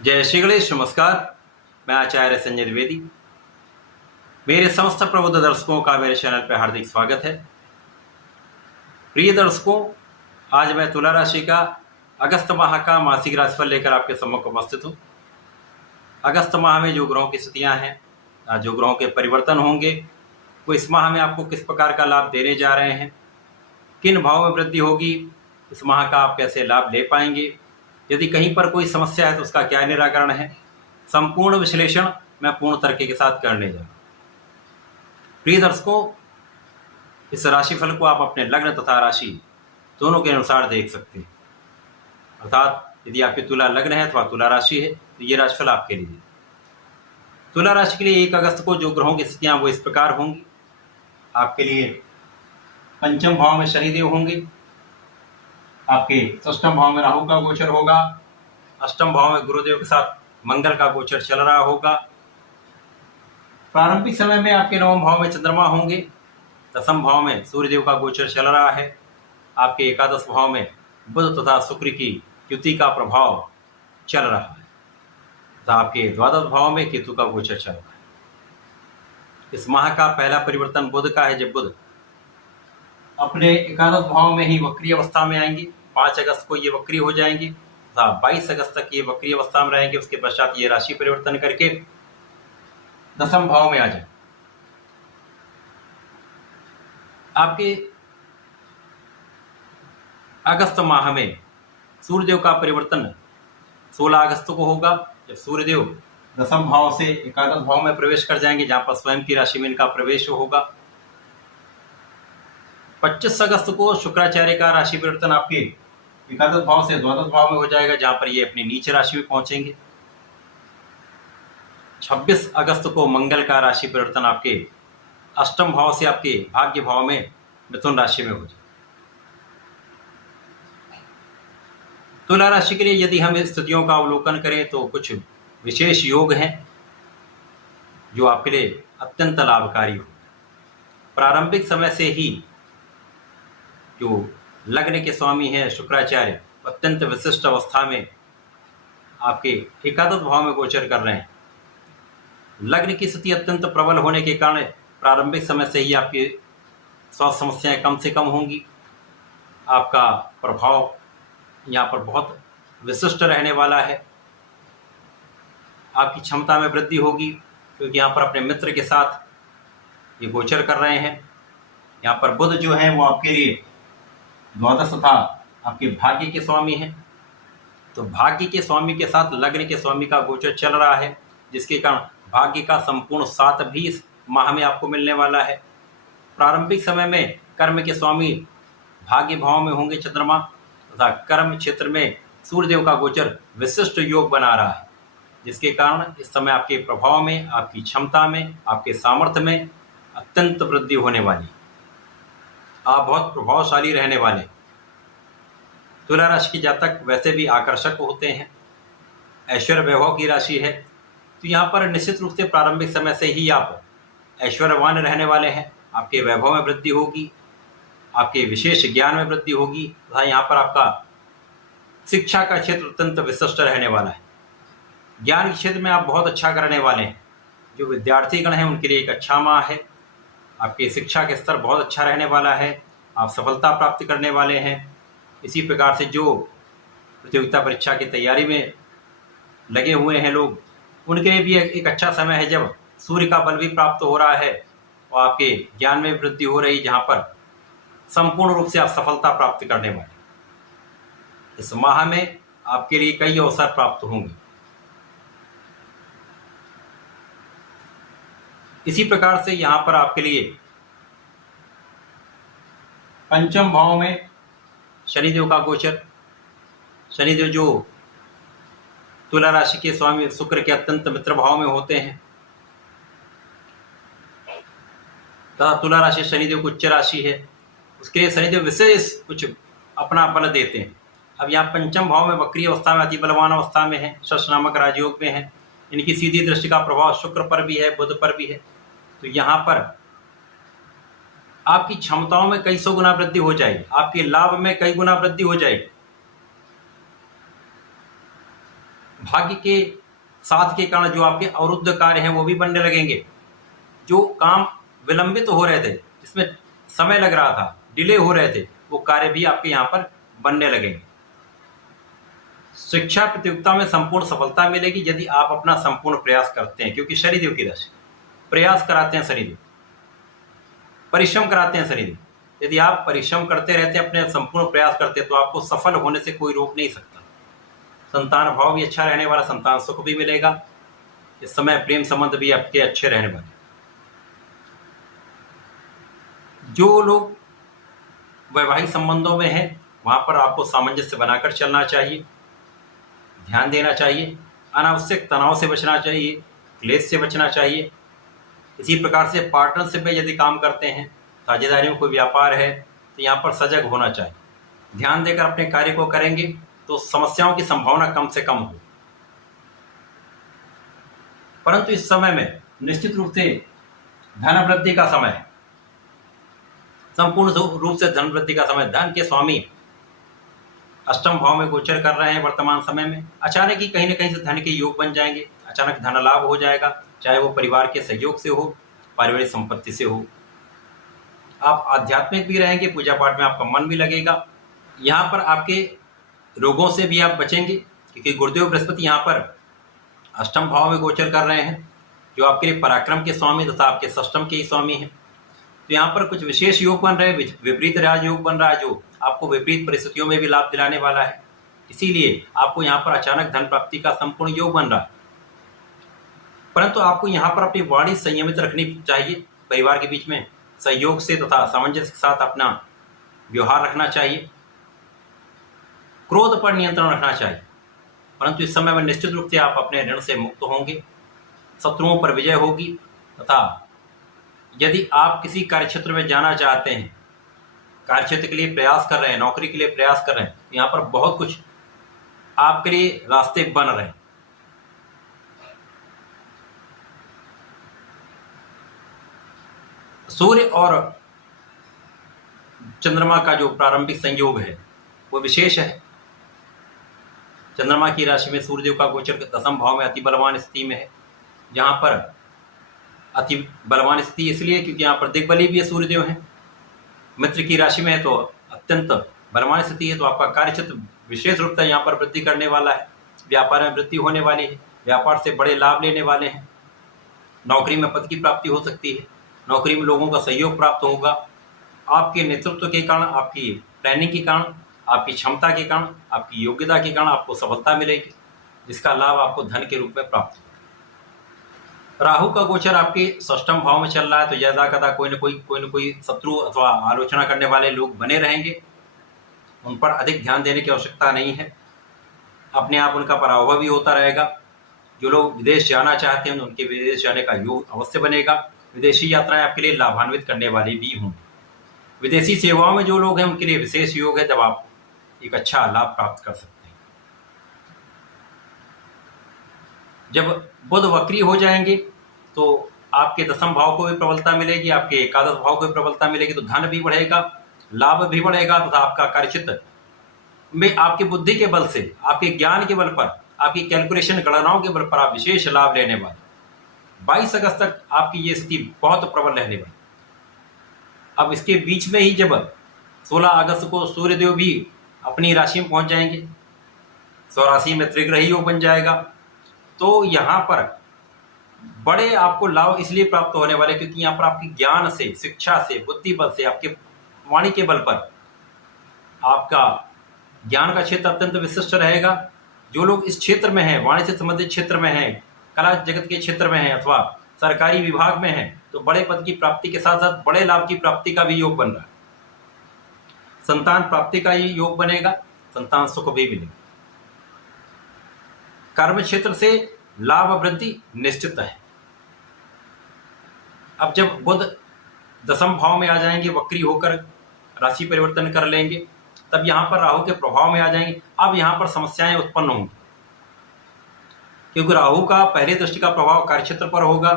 जय श्री गणेश। नमस्कार। मैं आचार्य संजय द्विवेदी। मेरे समस्त प्रबुद्ध दर्शकों का मेरे चैनल पर हार्दिक स्वागत है। प्रिय दर्शकों, आज मैं तुला राशि का अगस्त माह का मासिक राशिफल लेकर आपके सम्मुख उपस्थित हूँ। अगस्त माह में जो ग्रहों की स्थितियाँ हैं, जो ग्रहों के परिवर्तन होंगे, वो इस माह में आपको किस प्रकार का लाभ देने जा रहे हैं, किन भाव में वृद्धि होगी, इस माह का आप कैसे लाभ ले पाएंगे, यदि कहीं पर कोई समस्या है तो उसका क्या निराकरण है, संपूर्ण विश्लेषण मैं पूर्ण तरीके के साथ करने जा रहा हूँ। प्रिय दर्शकों, इस राशिफल को आप अपने लग्न तथा राशि दोनों के अनुसार देख सकते हैं। अर्थात यदि आपकी तुला लग्न है अथवा तुला राशि है तो ये राशिफल आपके लिए। तुला राशि के लिए 1 अगस्त को जो ग्रहों की स्थितियां वो इस प्रकार होंगी। आपके लिए पंचम भाव में शनिदेव होंगे, आपके षष्ठम भाव में राहु का गोचर होगा, अष्टम भाव में गुरुदेव के साथ मंगल का गोचर चल रहा होगा। प्रारंभिक समय में आपके 9वें भाव में चंद्रमा होंगे, 10वें भाव में सूर्यदेव का गोचर चल रहा है, आपके एकादश भाव में बुध तथा शुक्र की युति का प्रभाव चल रहा है तथा आपके द्वादश भाव में केतु का गोचर चल रहा है। इस माह का पहला परिवर्तन बुध का है, जब बुध अपने एकादश भाव में ही वक्री अवस्था में आएंगे। 5 अगस्त को ये वक्री हो जाएंगे तथा 22 अगस्त तक ये वक्री अवस्था में रहेंगे। उसके पश्चात ये राशि परिवर्तन करके 10वें भाव में आ जाए। आपके अगस्त माह में सूर्यदेव का परिवर्तन 16 अगस्त को होगा, जब सूर्यदेव 10वें भाव से एकादश भाव में प्रवेश कर जाएंगे, जहां पर स्वयं की राशि में इनका प्रवेश होगा। 25 अगस्त को शुक्राचार्य का राशि परिवर्तन आपके एकादश भाव से द्वादश भाव में हो जाएगा, जहां पर ये अपनी नीच राशि में पहुंचेंगे। 26 अगस्त को मंगल का राशि परिवर्तन आपके अष्टम भाव से आपके भाग्य भाव में मिथुन राशि में हो जाए। तुला राशि के लिए यदि हम इस स्थितियों का अवलोकन करें तो कुछ विशेष योग हैं जो आपके लिए अत्यंत लाभकारी हो। प्रारंभिक समय से ही जो लग्न के स्वामी हैं शुक्राचार्य, अत्यंत विशिष्ट अवस्था में आपके एकादश भाव में गोचर कर रहे हैं। लग्न की स्थिति अत्यंत प्रबल होने के कारण प्रारंभिक समय से ही आपकी स्वास्थ्य समस्याएं कम से कम होंगी। आपका प्रभाव यहाँ पर बहुत विशिष्ट रहने वाला है। आपकी क्षमता में वृद्धि होगी, क्योंकि यहाँ पर अपने मित्र के साथ ये गोचर कर रहे हैं। यहाँ पर बुध जो है वो आपके लिए द्वादश तथा आपके भाग्य के स्वामी हैं, तो भाग्य के स्वामी के साथ लग्न के स्वामी का गोचर चल रहा है, जिसके कारण भाग्य का संपूर्ण साथ भी इस माह में आपको मिलने वाला है। प्रारंभिक समय में कर्म के स्वामी भाग्य भाव में होंगे चंद्रमा, तथा कर्म क्षेत्र में सूर्यदेव का गोचर विशिष्ट योग बना रहा है, जिसके कारण इस समय आपके प्रभाव में, आपकी क्षमता में, आपके सामर्थ्य में अत्यंत वृद्धि होने वाली है। आप बहुत प्रभावशाली रहने वाले। तुला राशि के जातक वैसे भी आकर्षक होते हैं, ऐश्वर्य वैभव की राशि है, तो यहाँ पर निश्चित रूप से प्रारंभिक समय से ही आप ऐश्वर्यवान रहने वाले हैं। आपके वैभव में वृद्धि होगी, आपके विशेष ज्ञान में वृद्धि होगी तथा यहाँ पर आपका शिक्षा का क्षेत्र अत्यंत विशिष्ट रहने वाला है। ज्ञान के क्षेत्र में आप बहुत अच्छा करने वाले हैं। जो विद्यार्थीगण हैं उनके लिए एक अच्छा माह है। आपके शिक्षा के स्तर बहुत अच्छा रहने वाला है, आप सफलता प्राप्त करने वाले हैं। इसी प्रकार से जो प्रतियोगिता परीक्षा की तैयारी में लगे हुए हैं लोग, उनके लिए भी एक अच्छा समय है, जब सूर्य का बल भी प्राप्त हो रहा है और आपके ज्ञान में वृद्धि हो रही, जहाँ पर संपूर्ण रूप से आप सफलता प्राप्त करने वाले। इस माह में आपके लिए कई अवसर प्राप्त होंगे। इसी प्रकार से यहाँ पर आपके लिए पंचम भाव में शनिदेव का गोचर, शनिदेव जो तुला राशि के स्वामी शुक्र के अत्यंत मित्र भाव में होते हैं, तथा तुला राशि शनिदेव की उच्च राशि है, उसके लिए शनिदेव विशेष कुछ अपना बल देते हैं। अब यहाँ पंचम भाव में वक्री अवस्था में, अति बलवान अवस्था में है, शश नामक राजयोग में है। इनकी सीधी दृष्टि का प्रभाव शुक्र पर भी है, बुध पर भी है। तो यहाँ पर आपकी क्षमताओं में कई सौ गुना वृद्धि हो जाएगी, आपके लाभ में कई गुना वृद्धि हो जाएगी। भाग्य के साथ के कारण जो आपके अवरुद्ध कार्य हैं वो भी बनने लगेंगे। जो काम विलंबित हो रहे थे, जिसमें समय लग रहा था, डिले हो रहे थे, वो कार्य भी आपके यहाँ पर बनने लगेंगे। शिक्षा प्रतियोगिता में संपूर्ण सफलता मिलेगी यदि आप अपना संपूर्ण प्रयास करते हैं, क्योंकि शनिदेव की राशि प्रयास कराते हैं, शनिदेव परिश्रम कराते हैं। शनिदेव यदि आप परिश्रम करते रहते हैं, अपने संपूर्ण प्रयास करते हैं, तो आपको सफल होने से कोई रोक नहीं सकता। संतान भाव भी अच्छा रहने वाला, संतान सुख भी मिलेगा। इस समय प्रेम संबंध भी आपके अच्छे रहने वाले। जो लोग वैवाहिक संबंधों में हैं, वहां पर आपको सामंजस्य बनाकर चलना चाहिए, ध्यान देना चाहिए, अनावश्यक तनाव से बचना चाहिए, क्लेश से बचना चाहिए। इसी प्रकार से पार्टनरशिप में यदि काम करते हैं, साझेदारियों कोई व्यापार है, तो यहाँ पर सजग होना चाहिए। ध्यान देकर अपने कार्य को करेंगे तो समस्याओं की संभावना कम से कम हो। परंतु इस समय में निश्चित रूप से धन वृद्धि का समय है, संपूर्ण रूप से धन वृद्धि का समय। धन के स्वामी अष्टम भाव में गोचर कर रहे हैं वर्तमान समय में। अचानक ही कहीं न कहीं से धन के योग बन जाएंगे, अचानक धन लाभ हो जाएगा, चाहे वो परिवार के सहयोग से हो, पारिवारिक संपत्ति से हो। आप आध्यात्मिक भी रहेंगे, पूजा पाठ में आपका मन भी लगेगा। यहाँ पर आपके रोगों से भी आप बचेंगे, क्योंकि गुरुदेव बृहस्पति यहाँ पर अष्टम भाव में गोचर कर रहे हैं, जो आपके लिए पराक्रम के स्वामी तथा आपके षष्टम के ही स्वामी हैं। तो यहाँ पर कुछ विशेष योग बन रहे हैं, विपरीत राजयोग बन रहा है, जो आपको विपरीत परिस्थितियों में भी लाभ दिलाने वाला है। इसीलिए आपको यहाँ पर अचानक धन प्राप्ति का संपूर्ण योग बन रहा है। परंतु आपको यहाँ पर अपनी वाणी संयमित रखनी चाहिए, परिवार के बीच में सहयोग से तथा सामंजस्य के साथ अपना व्यवहार रखना चाहिए, क्रोध पर नियंत्रण रखना चाहिए। परंतु इस समय में निश्चित रूप से आप अपने ऋण से मुक्त होंगे, शत्रुओं पर विजय होगी। तथा यदि आप किसी कार्यक्षेत्र में जाना चाहते हैं, कार्यक्षेत्र के लिए प्रयास कर रहे हैं, नौकरी के लिए प्रयास कर रहे हैं, यहाँ पर बहुत कुछ आपके लिए रास्ते बन रहे हैं। सूर्य और चंद्रमा का जो प्रारंभिक संयोग है वो विशेष है। चंद्रमा की राशि में सूर्यदेव का गोचर दसम भाव में अति बलवान स्थिति में है। जहाँ पर अति बलवान स्थिति इसलिए क्योंकि यहाँ पर दिग्बली भी सूर्यदेव हैं। मित्र की राशि में है तो अत्यंत बलवान स्थिति है। तो आपका कार्यक्षेत्र विशेष रूप से यहाँ पर वृद्धि करने वाला है, व्यापार में वृद्धि होने वाली है, व्यापार से बड़े लाभ लेने वाले हैं, नौकरी में पद की प्राप्ति हो सकती है, नौकरी में लोगों का सहयोग प्राप्त होगा। आपके नेतृत्व के कारण, आपकी प्लानिंग के कारण, आपकी क्षमता के कारण, आपकी योग्यता के कारण आपको सफलता मिलेगी, जिसका लाभ आपको धन के रूप में प्राप्त होगा। राहु का गोचर आपके षष्ठम भाव में चल रहा है, तो ज्यादा कदा कोई न कोई शत्रु अथवा आलोचना करने वाले लोग बने रहेंगे। उन पर अधिक ध्यान देने की आवश्यकता नहीं है, अपने आप उनका पराभव भी होता रहेगा। जो लोग विदेश जाना चाहते हैं उनके विदेश जाने का योग अवश्य बनेगा। विदेशी यात्राएं आपके लिए लाभान्वित करने वाली भी होंगी। विदेशी सेवाओं में जो लोग हैं उनके लिए विशेष योग है, जब आप एक अच्छा लाभ प्राप्त कर सकते हैं। जब बुध वक्री हो जाएंगे तो आपके दसम भाव को भी प्रबलता मिलेगी, आपके एकादश भाव को भी प्रबलता मिलेगी, तो धन भी बढ़ेगा, लाभ भी बढ़ेगा तथा आपका कार्यक्षेत्र में आपकी बुद्धि के बल से, आपके ज्ञान के बल पर, आपकी कैलकुलेशन गणनाओं के बल पर आप विशेष लाभ लेने वाले। 22 अगस्त तक आपकी ये स्थिति बहुत प्रबल रहने वाली। अब इसके बीच में ही जब 16 अगस्त को सूर्यदेव भी अपनी राशि में पहुंच जाएंगे, स्वराशि में त्रिग्रही योग बन जाएगा, तो यहाँ पर बड़े आपको लाभ इसलिए प्राप्त होने वाले क्योंकि यहाँ पर आपकी ज्ञान से, शिक्षा से, बुद्धि बल से, आपके वाणी के बल पर आपका ज्ञान का क्षेत्र अत्यंत विशिष्ट रहेगा। जो लोग इस क्षेत्र में हैं, वाणी से संबंधित क्षेत्र में हैं, कला जगत के क्षेत्र में हैं अथवा सरकारी विभाग में हैं, तो बड़े पद की प्राप्ति के साथ साथ बड़े लाभ की प्राप्ति का भी योग बन रहा है। संतान प्राप्ति का ही योग बनेगा, संतान सुख भी मिलेगा। कर्म क्षेत्र से लाभ वृद्धि निश्चित है। अब जब बुध दसम भाव में आ जाएंगे, वक्री होकर राशि परिवर्तन कर लेंगे, तब यहाँ पर राहु के प्रभाव में आ जाएंगे। अब यहाँ पर समस्याएं उत्पन्न होंगी क्योंकि राहु का पहले दृष्टि का प्रभाव कार्यक्षेत्र पर होगा।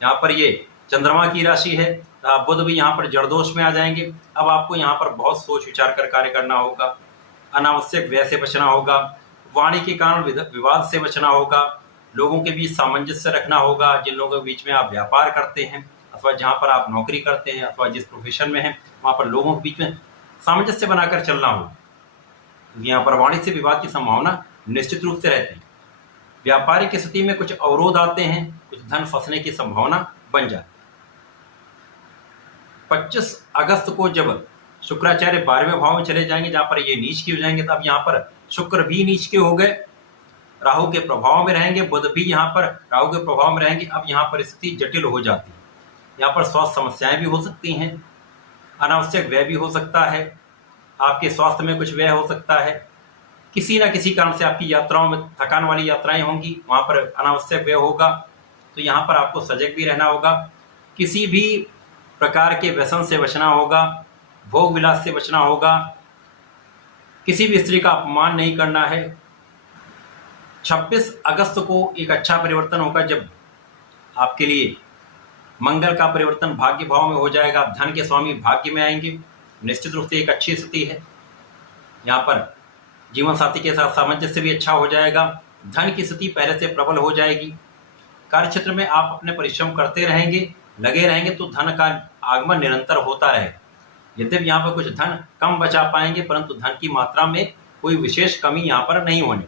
यहाँ पर ये चंद्रमा की राशि है, बुध भी यहाँ पर जड़ दोष में आ जाएंगे। अब आपको यहाँ पर बहुत सोच विचार कर कार्य करना होगा, अनावश्यक व्यय से बचना होगा, वाणी के कारण विवाद से बचना होगा, लोगों के बीच सामंजस्य रखना होगा। जिन लोगों के बीच में आप व्यापार करते हैं अथवा जहाँ पर आप नौकरी करते हैं अथवा जिस प्रोफेशन में हैं वहाँ पर लोगों के बीच में सामंजस्य बनाकर चलना होगा, क्योंकि यहाँ पर वाणी से विवाद की संभावना निश्चित रूप से रहती है। व्यापारिक स्थिति में कुछ अवरोध आते हैं, कुछ धन फंसने की संभावना बन जाती है। 25 अगस्त को जब शुक्राचार्य 12वें भाव में चले जाएंगे जहाँ पर ये नीच के हो जाएंगे, तब यहाँ पर शुक्र भी नीच के हो गए, राहु के प्रभाव में रहेंगे, बुध भी यहाँ पर राहु के प्रभाव में रहेंगे। अब यहाँ पर स्थिति जटिल हो जाती है। यहाँ पर स्वास्थ्य समस्याएं भी हो सकती हैं, अनावश्यक व्यय भी हो सकता है, आपके स्वास्थ्य में कुछ व्यय हो सकता है, किसी न किसी कारण से आपकी यात्राओं में थकान वाली यात्राएं होंगी, वहाँ पर अनावश्यक व्यय होगा। तो यहाँ पर आपको सजग भी रहना होगा, किसी भी प्रकार के व्यसन से बचना होगा, भोग विलास से बचना होगा, किसी भी स्त्री का अपमान नहीं करना है। 26 अगस्त को एक अच्छा परिवर्तन होगा जब आपके लिए मंगल का परिवर्तन भाग्य भाव में हो जाएगा, धन के स्वामी भाग्य में आएंगे, निश्चित रूप से एक अच्छी स्थिति है। यहाँ पर जीवन साथी के साथ सामंजस्य भी अच्छा हो जाएगा, धन की स्थिति पहले से प्रबल हो जाएगी। कार्य क्षेत्र में आप अपने परिश्रम करते रहेंगे, लगे रहेंगे तो धन का आगमन निरंतर होता रहेगा। यद्यपि यहाँ पर कुछ धन कम बचा पाएंगे, परंतु धन की मात्रा में कोई विशेष कमी यहाँ पर नहीं होनी।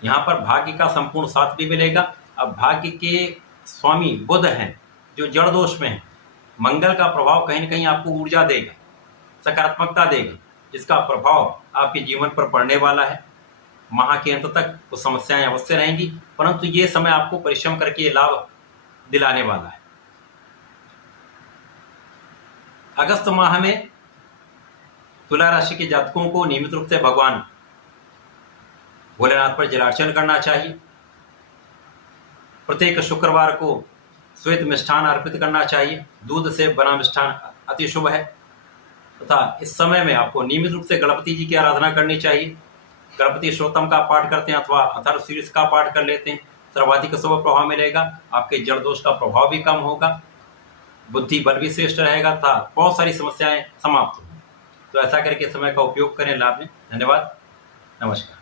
यहाँ पर भाग्य का संपूर्ण साथ भी मिलेगा। अब भाग्य के स्वामी बुध हैं जो जड़ दोष में है, मंगल का प्रभाव कहीं न कहीं आपको ऊर्जा देगा, सकारात्मकता देगा, जिसका प्रभाव आपके जीवन पर पड़ने वाला है। माह के अंत तक कुछ समस्याएं अवश्य रहेंगी, परंतु ये समय आपको परिश्रम करके लाभ दिलाने वाला है। अगस्त माह में तुला राशि के जातकों को नियमित रूप से भगवान भोलेनाथ पर जलार्चन करना चाहिए। प्रत्येक शुक्रवार को श्वेत मिष्ठान अर्पित करना चाहिए, दूध से बना मिष्ठान अति शुभ है। तथा इस समय में आपको नियमित रूप से गणपति जी की आराधना करनी चाहिए। गणपति स्तोत्रम का पाठ करते हैं अथवा अथर्वशीर्ष का पाठ कर लेते हैं, सर्वाधिक शुभ प्रभाव मिलेगा, आपके जड़ दोष का प्रभाव भी कम होगा, बुद्धि बल भी श्रेष्ठ रहेगा तथा बहुत सारी समस्याएं समाप्त होंगी। तो ऐसा करके समय का उपयोग करें लाभ में। धन्यवाद, नमस्कार।